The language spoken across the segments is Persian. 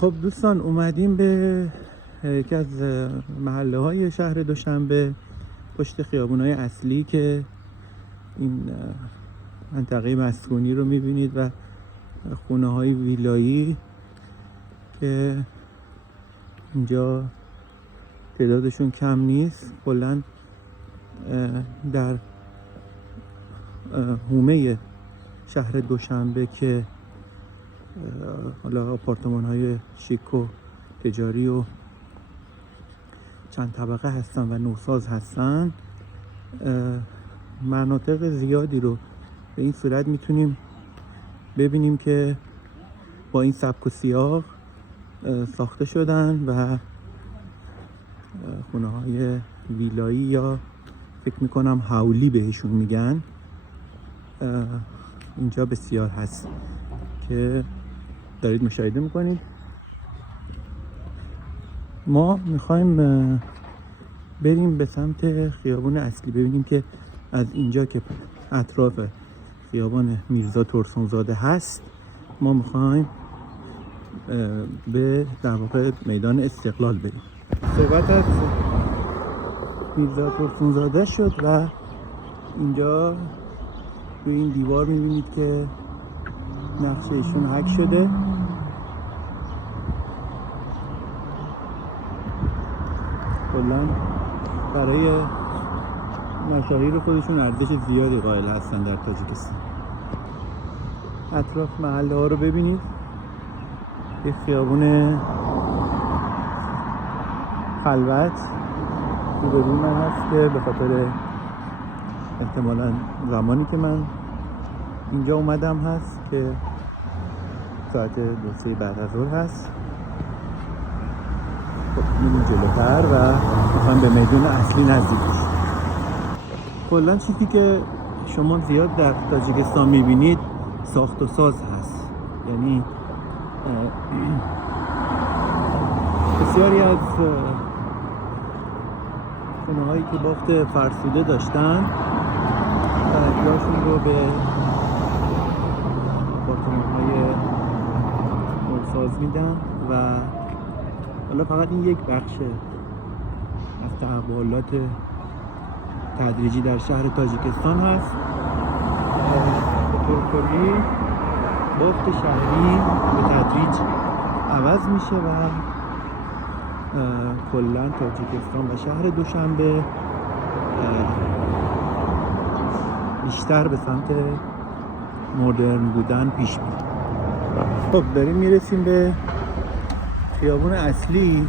خب دوستان، اومدیم به یکی از محله های شهر دوشنبه پشت خیابونای اصلی که این منطقه مسکونی رو میبینید و خونه های ویلایی که اینجا تعدادشون کم نیست. کلاً در حومه شهر دوشنبه که حالا آپارتمان های شیک و تجاری و چند طبقه هستن و نوساز هستن، مناطق زیادی رو به این صورت میتونیم ببینیم که با این سبک و سیاق ساخته شدن و خونه های ویلایی یا فکر میکنم هولی بهشون میگن اینجا بسیار هست که دارید مشاهده میکنید. ما میخوایم بریم به سمت خیابان اصلی، ببینیم که از اینجا که اطراف خیابان میرزا ترسونزاده هست ما میخوایم به در واقع میدان استقلال بریم. صحبت از میرزا ترسونزاده شد و اینجا روی این دیوار میبینید که نقشه ایشون حک شده. کلاً برای مشاهیر خودشون ارزش زیادی قائل هستن در تاجیکستان. اطراف محله ها رو ببینید. یه خیابون خلوت روبروی من هست که به خاطر احتمالاً زمانی که من اینجا اومدم هست که ساعت 2-3 بعد از ظهر هست. خب میریم جلوتر و میخوایم به میدون اصلی نزدیک بشیم. کلا چیزی که شما زیاد در تاجیکستان میبینید ساخت و ساز هست، یعنی بسیاری از خونه هایی که بافت فرسوده داشتن درکلاشون رو به آپارتمان های نوساز میدن و حالا فقط این یک بخشه از تحولات تدریجی در شهر تاجیکستان هست. به طور کلی بافت شهری به تدریج عوض میشه و کلا تاجیکستان و شهر دوشنبه بیشتر به سمت مدرن بودن پیش میره. خب داریم میرسیم به خیابون اصلی.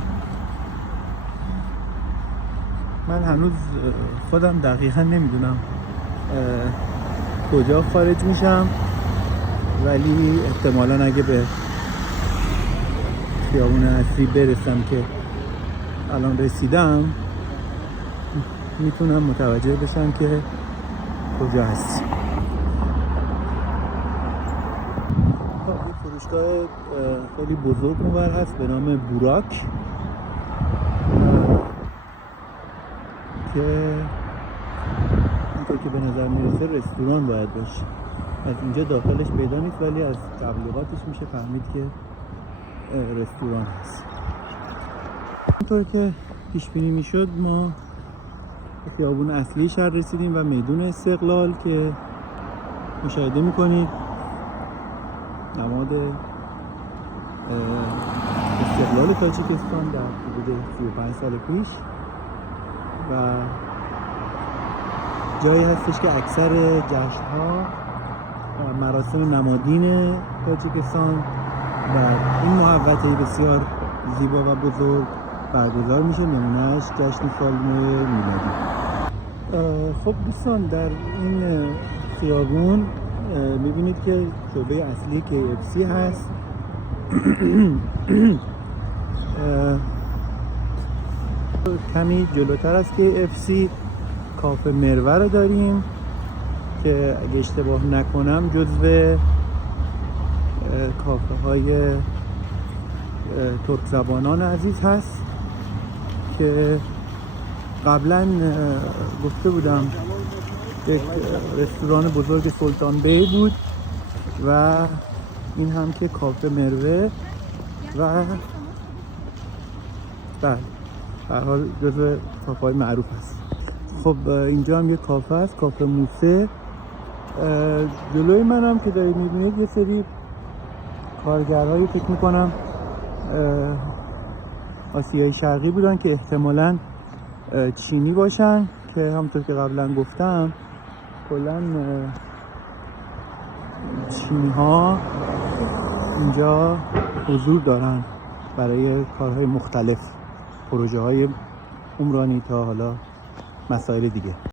من هنوز خودم دقیقا نمیدونم کجا خارج میشم، ولی احتمالاً اگه به خیابون اصلی برسم که الان رسیدم میتونم متوجه بشم که کجا هست. یه فروشگاه خیلی بزرگ اونور هست به نام بوراک که اینطور که به نظر میرسه رستوران باید باشه. از اینجا داخلش پیدا نیست ولی از تبلیغاتش میشه فهمید که رستوران هست. اینطور که پیش بینی میشد ما به خیابون اصلی شهر رسیدیم و میدون استقلال که مشاهده میکنید نماد استقلال تاجیکستان در حدود 35 سال پیش و جایی هستش که اکثر جشن‌ها و مراسم نمادین تاجیکستان در این محوطه بسیار زیبا و بزرگ برگزار میشه. نمونهش جشن سال نو میلادی. خب دوستان، در این خیابون میبینید که شعبه اصلی KFC هست. کمی جلوتر از KFC کافه مروه رو داریم که اگه اشتباه نکنم جزو کافه های ترک زبانان عزیز هست که قبلا گفته بودم یک رستوران بزرگ سلطان بی بود و این هم که کافه مروه و بله به هر حال جزو کافه‌های معروف است. خب اینجا هم یه کافه است، کافه موسه. جلوی منم که دارید میبینید یه سری کارگرهایی فکر میکنم آسیای شرقی بودن که احتمالاً چینی باشن، که همونطور که قبلا گفتم کلاً چینی ها اینجا حضور دارن برای کارهای مختلف، پروژه های عمرانی تا حالا مسائل دیگه.